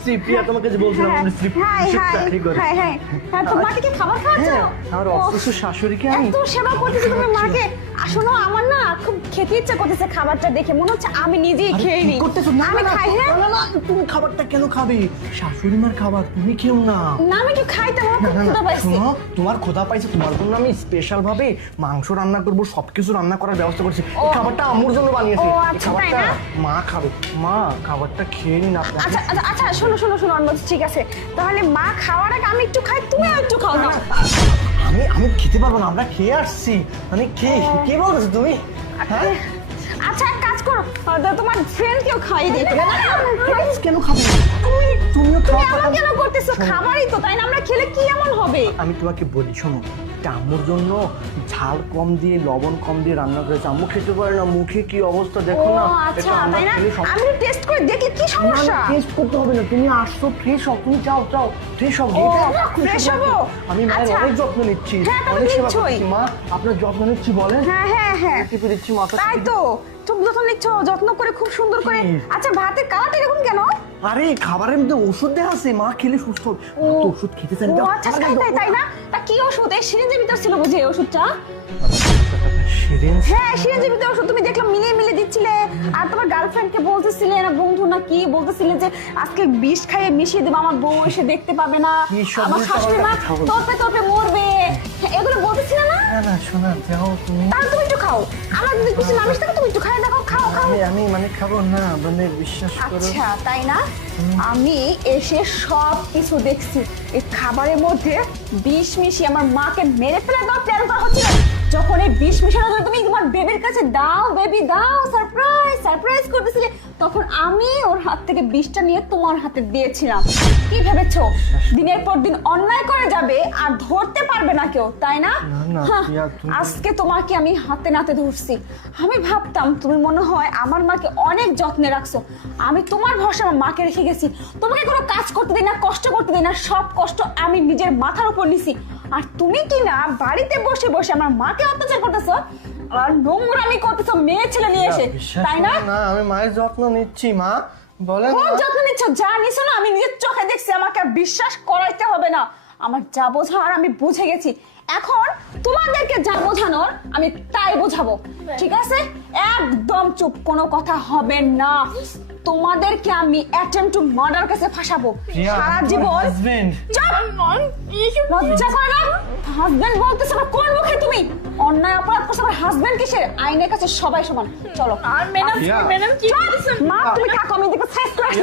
এসছি প্রিয়া, তোমাকে যে বলছিলাম আমরা স্লিপ চাকরি করি। হ্যাঁ হ্যাঁ হ্যাঁ, তো মাকে কি খাবার খাওয়াচ্ছো? হ্যাঁ, আমার অসুস্থ শাশুড়িকে আমি এত সেবা করতেছি তুমি মাকে। আসলে আমার না খুব খেতে ইচ্ছা করতেছে, খাবারটা দেখে মনে হচ্ছে আমি নিজেই খেয়ে নিই। করতেছো না? আমি খাই। হ্যাঁ না না, তুমি খাবারটা কেন খাবে? শাশুড়ি মার খাবার তুমি খেও না। না আমি একটু খাই, তো আমার না খুব না ক্ষুধা না, পাইছে। শোনো, তোমার ক্ষুধা পাইছে, তোমার জন্য আমি স্পেশাল ভাবে মাংস রান্না করবো, সবকিছু রান্না করার ব্যবস্থা করছি। এই খাবারটা আম্মুর জন্য বানিয়েছি। ও, এই আচ্ছা, খাবারটা তাই না? মা খাবে। মা খাবারটা খেয়ে নিন আপনি। আচ্ছা আচ্ছা আচ্ছা, শোনো শোনো শোনো অনুমত, ঠিক আছে তাহলে মা খাওয়ার আগে আমি একটু খাই, তুমিও একটু খাও না। আমি আমি খেতে পারবো না, আমরা খেয়ে আসছি। মানে কি বলছো তুমি? হ্যাঁ, আচ্ছা এক কাজ করো, তোমার ফ্রেন্ডকেও খাইয়ে দিই। কেন খাবে? তুমিও তুমি খাও। এমন কেন করতেছো? খাবারই তো, তাই না? আমরা খেলে কি এমন হবে? আমি তোমাকে বলি, শোনো, এটা আম্মুর জন্য ঝাল কম দিয়ে লবণ কম দিয়ে রান্না করেছে। আম্মু খেতে পারে না, মুখে কি অবস্থা দেখো ও না। আচ্ছা, এটা আমরা তাই না? খেলে আমি টেস্ট করে দেখি কি সমস্যা। টেস্ট করতে হবে না, তুমি আসছো ফ্রেশ হও, তুমি যাও ফ্রেশ হও। ও, খুব fresh সুন্দর। হবো? আমি মায়ের আচ্ছা। অনেক যত্ন নিচ্ছি, হ্যাঁ, তা তো অনেক সেবা নিচ্ছই। করছি। মা আপনার যত্ন নিচ্ছি বলেন। হ্যাঁ হ্যাঁ হ্যাঁ, টিপে দিচ্ছি মাথা। তাই তো খুব যত্ন নিচ্ছ, যত্ন করে খুব সুন্দর করে। আচ্ছা ভাতের কালারটা এরকম কেন? আরে খাবারের মধ্যে ওষুধ দেওয়া আছে, মা খেলে সুস্থ হবে। ও তো ওষুধ খেতে চান? ও আচ্ছা, তাই না? তা কি ওষুধ? এই সিরিঞ্জের ভিতর ছিল বুঝি এই ওষুধটা? সিরিঞ্জ? হ্যাঁ সিরিঞ্জের ভিতরে ওষুধ তুমি দেখলাম মিলিয়ে মিলিয়ে দিচ্ছিলে। আর তোমার গার্লফ্রেন্ডকে বলতেছিলে না, বন্ধু না কি বলতেছিলে যে আজকে বিষ খাইয়ে মিশিয়ে দেবো, আমার বউ এসে দেখতে পাবে না, কি সব আমার শাশুড়ি মা কথা বলছো? তরপে তরপে মরবে। হ্যাঁ, এগুলো বলতেছিলে না? না না শোনা, যাও তুমি। তাহলে তুমি একটু খাও, আমার যদি কিছু নামিস থাকে তুমি একটু খাই দেখো, খাও খাও। আমি মানে খাবো না, মানে বিশ্বাস করো। আচ্ছা তাই না? আমি এসে সব কিছু দেখছি। এই খাবারের মধ্যে বিষ মিশিয়ে আমার মাকে মেরে ফেলে দাও প্ল্যান করা হচ্ছিল। যখন এই বিষ মিশানো হলো, তুমি তোমার বেবির কাছে দাও, বেবি দাও, সারপ্রাইজ সারপ্রাইজ করতেছিলে, তখন আমি ওর হাত থেকে বিষটা নিয়ে তোমার হাতে দিয়েছিলাম। কি ভেবেছো দিনের পর দিন অন্যায় করে যাবে আর ধরতে পারবে না কেউ, তাই না? না, হ্যাঁ, প্রিয়া, তুমি- আজকে তোমাকে আমি হাতে নাতে ধরছি। আমি ভাবতাম তুমি মনে হয় আমার মাকে অনেক যত্নে রাখছো। আমি তোমার ভরসা আমার মাকে রেখে গেছি, তোমাকে কোনো কাজ করতে দিই না, কষ্ট করতে দিই না, সব কষ্ট আমি নিজের মাথার উপর নিছি। আর তুমি কি না বাড়িতে বসে বসে আমার মাকে অত্যাচার করতেছো আর নোংরামি করতেছো মেয়ে ছেলে নিয়ে এসে, বিশ্বাস তাই না? করো না, আমি মায়ের যত্ন নিচ্ছি। মা বলেন। কোন যত্ন নিচ্ছ? যা নিছো না আমি নিজের চোখে দেখছি, আমাকে আর বিশ্বাস করাইতে হবে না। আমার যা বোঝার আমি বুঝে গেছি। এখন তোমাদেরকে যা বোঝানোর আমি তাই বোঝাবো, ঠিক আছে? একদম চুপ, কোনো কথা হবে না। তোমাদেরকে আমি অ্যাটেম্পট টু মার্ডার কেসে ফাঁসাবো সারা জীবন। হাজবেন্ড। লজ্জা করে না? হাজবেন্ড বলতেছো না কোন মুখে তুমি? অন্যায় অপরাধ করছো, আমার হাজবেন্ড কিসের? আইনের কাছে সবাই সমান। চলো। আর ম্যাডাম প্রিয়া। ম্যাডাম কি বলছেন? মা তুমি থাকো, আমি দেখো সাইজ করে আসছি।